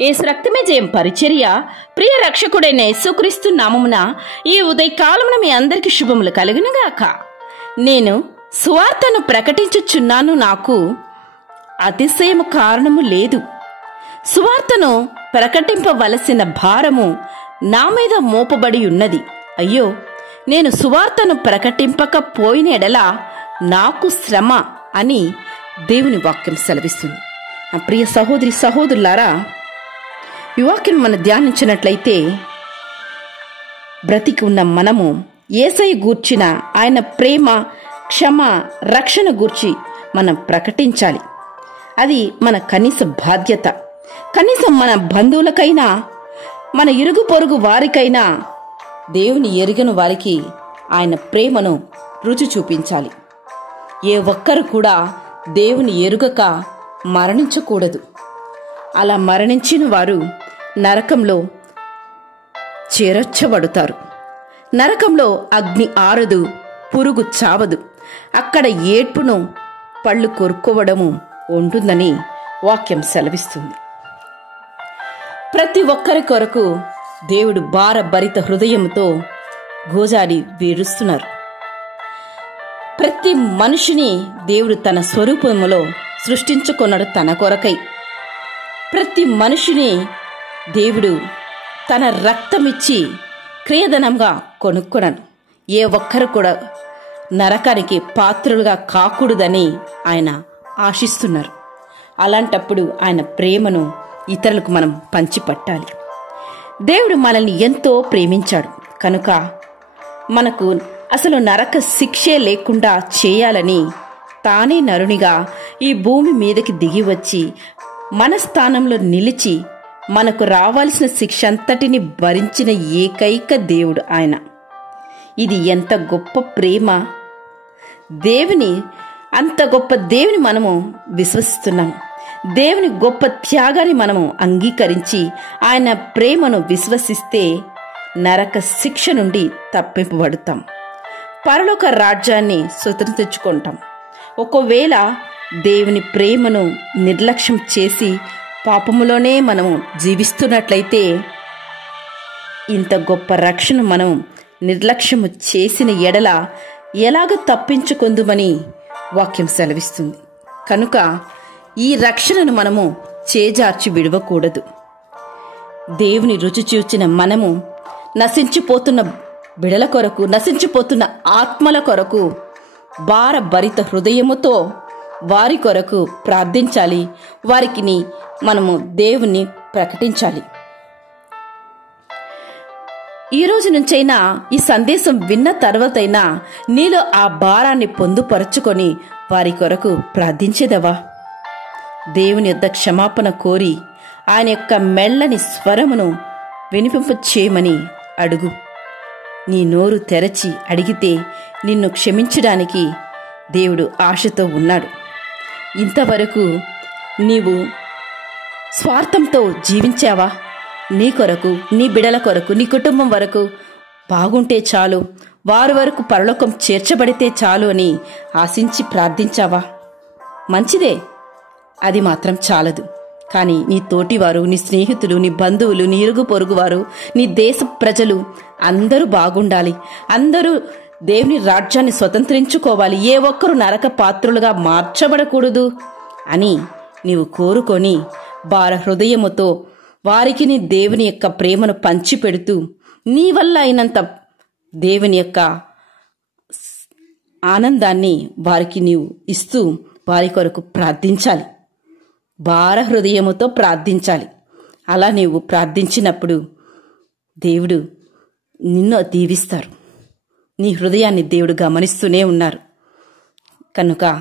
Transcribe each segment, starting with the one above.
యేసు రక్తమే జయం పరిచర్య ప్రియ రక్షకుడైన యేసుక్రీస్తు నామమున ఈ ఉదయకాలమున మీ అందరికి శుభములు కలుగునుగాక. నేను సువార్తను ప్రకటించుచున్నాను, నాకు అతిశయము కారణము లేదు. సువార్తను ప్రకటింపవలసిన భారము నా మీద మోపబడి ఉన్నది. అయ్యో, నేను సువార్తను ప్రకటింపకపోయిన ఎడల నాకు శ్రమ అని దేవుని వాక్యం సెలవిస్తుంది. నా ప్రియ సహోదరి సహోదరులారా, ఈ వాక్యం మనం ధ్యానించినట్లయితే బ్రతికి ఉన్న మనము యేసయ్య గూర్చిన ఆయన ప్రేమ, క్షమ, రక్షణ గూర్చి మనం ప్రకటించాలి. అది మన కనీస బాధ్యత. కనీసం మన బంధువులకైనా, మన ఇరుగు పొరుగు వారికైనా దేవుని ఎరుగని వారికి ఆయన ప్రేమను రుచి చూపించాలి. ఏ ఒక్కరు కూడా దేవుని ఎరుగక మరణించకూడదు. అలా మరణించిన వారు నరకంలో చేర్చబడతారు. నరకంలో అగ్ని ఆరదు, పురుగు చావదు. అక్కడ ఏడ్పును, పళ్ళు కొరుక్కోవడము ఉంటుందని వాక్యం సెలవిస్తుంది. ప్రతి ఒక్కరి కొరకు దేవుడు భారభరిత హృదయంతో గోజాడి వేరుస్తున్నారు. ప్రతి మనిషిని దేవుడు తన స్వరూపములో సృష్టించుకున్నాడు తన కొరకై. ప్రతి మనిషిని దేవుడు తన రక్తమిచ్చి క్రియధనంగా కొనుక్కున్నాడు. ఏ ఒక్కరు కూడా నరకానికి పాత్రులుగా కాకూడదని ఆయన ఆశిస్తున్నారు. అలాంటప్పుడు ఆయన ప్రేమను ఇతరులకు మనం పంచిపట్టాలి. దేవుడు మనల్ని ఎంతో ప్రేమించాడు కనుక మనకు అసలు నరక శిక్షే లేకుండా చేయాలని తానే నరునిగా ఈ భూమి మీదకి దిగి వచ్చి మన స్థానంలో నిలిచి మనకు రావాల్సిన శిక్ష అంతటిని భరించిన ఏకైక దేవుడు ఆయన. ఇది ఎంత గొప్ప ప్రేమ! అంత గొప్ప దేవుని మనము విశ్వసిస్తున్నాం. దేవుని గొప్ప త్యాగాన్ని మనము అంగీకరించి ఆయన ప్రేమను విశ్వసిస్తే నరక శిక్ష నుండి తప్పింపబడతాం. పరలోక రాజ్యాన్ని స్వతంత్రించుకుంటాం. ఒకవేళ దేవుని ప్రేమను నిర్లక్ష్యం చేసి పాపములోనే మనము జీవిస్తున్నట్లయితే ఇంత గొప్ప రక్షణ మనం నిర్లక్ష్యము చేసిన ఎడల ఎలాగ తప్పించుకొందుమని వాక్యం సెలవిస్తుంది. కనుక ఈ రక్షణను మనము చేజార్చి విడవకూడదు. దేవుని రుచి చూచిన మనము నశించిపోతున్న బిడల కొరకు, నశించిపోతున్న ఆత్మల కొరకు భారభరిత హృదయముతో వారి కొరకు ప్రార్థించాలి. వారికి మనము దేవుణ్ణి ప్రకటించాలి. ఈ రోజు నుంచైనా ఈ సందేశం విన్న తర్వాతైనా నీలో ఆ భారాన్ని పొందుపరచుకొని వారి కొరకు ప్రార్థించేదవా? దేవుని యొద్ద క్షమాపణ కోరి ఆయన యొక్క మెల్లని స్వరమును వినిపింప చేయమని అడుగు. నీ నోరు తెరచి అడిగితే నిన్ను క్షమించడానికి దేవుడు ఆశతో ఉన్నాడు. ఇంతవరకు నీవు స్వార్థంతో జీవించావా? నీ కొరకు, నీ బిడల కొరకు, నీ కుటుంబం వరకు బాగుంటే చాలు, వారి వరకు పరలోకం చేర్చబడితే చాలు అని ఆశించి ప్రార్థించావా? మంచిదే, అది మాత్రం చాలదు. కానీ నీ తోటివారు, నీ స్నేహితులు, నీ బంధువులు, నీ ఇరుగు పొరుగువారు, నీ దేశ ప్రజలు అందరూ బాగుండాలి. అందరూ దేవుని రాజ్యాన్ని స్వతంత్రించుకోవాలి. ఏ ఒక్కరు నరక పాత్రులుగా మార్చబడకూడదు అని నీవు కోరుకొని భార హృదయముతో వారికి నీ దేవుని యొక్క ప్రేమను పంచిపెడుతూ నీ వల్ల అయినంత దేవుని యొక్క ఆనందాన్ని వారికి నీవు ఇస్తూ వారి కొరకు ప్రార్థించాలి. భార హృదయముతో ప్రార్థించాలి. అలా నీవు ప్రార్థించినప్పుడు దేవుడు నిన్ను దీవిస్తారు. నీ హృదయాన్ని దేవుడు గమనిస్తూనే ఉన్నారు. కనుక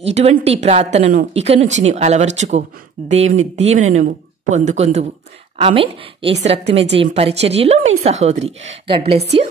ఇటువంటి ప్రార్థనను ఇక నుంచి నీవు అలవర్చుకో. దేవుని దీవెనను పొందుకొందువు. ఆమేన్. యేసు రక్తమే జయం పరిచర్యలో మీ సహోదరి. God bless you.